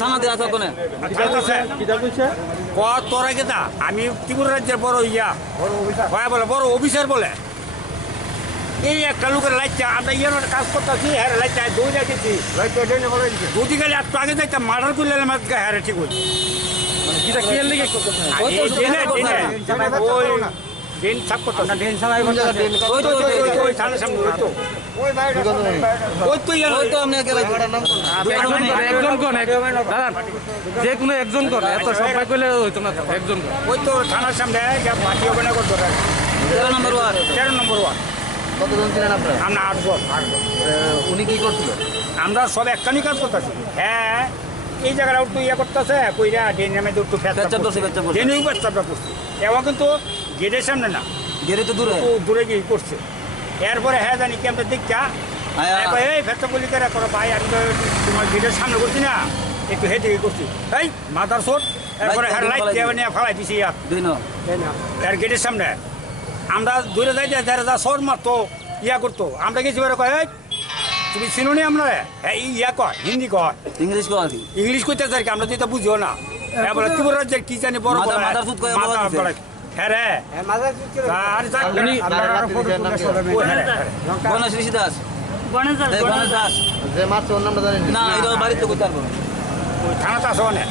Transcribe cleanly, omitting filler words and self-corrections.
থানা দিয়ে আছে ওখানে তোরা কে না আমি ত্রিপুরা রাজ্যের বড় ইয়া বলে বড় অফিসার বলে এই একটা লোকের লাইটটা আমরা ইয়ার কাজ করতেছি হ্যাঁ লাইটটা দৌড়ে গেছি যদি গেলে একটু আগে যাইতাম মার্ডার করলে আমার হ্যাঁ ঠিক হয়েছে যে কোনো একজন করে এত সবাই করলে হইতো না একজন ওই তো থানার সামনে মাটি অভিনয় করতো 13 নম্বর ওয়ার্ড কতজন ছিলেন আপনারা? আমরা 8 জন। উনি কি করছিল? আমরা সব একখানি কাজ করতেছি হ্যাঁ এই জায়গাটা একটু ইয়ে করতেছে কইরা ডেন নামে একটু ডেনে পেঁচাপটা করছে এবার কিন্তু গেটের সামনে না গেটে তো দূরে দূরে গিয়ে করছে এরপরে হ্যাঁ জানি কি আমরা দেখা এই ফেরটা বলি করে করো ভাই আমি তো তোমার গেটের সামনে করছি না একটু হেঁটে করছি এই মাথার শোট এরপরে হ্যাঁ লাইট নিয়ে ফেলাই দিছি আর গেটের সামনে আমরা দূরে যাই যা শর্ট মারতো ইয়া করতো আমরা গেছি বেরো কয় তুমি চিনো নি আমরা ইয়া কয় হিন্দি কয় ইংলিশ কো আছে ইংলিশ কইতে চাই আমরা তো এটা বুঝিও না বলে ত্রিপুরা রাজ্যের কি জানি বড় হ্যাঁ রে গণেশ ঋষি দাস গণেশ দাস যে মারছে ওর নামটা জানেন না এটা বাড়িতে করতে পারবো থানাতে আসো অনেক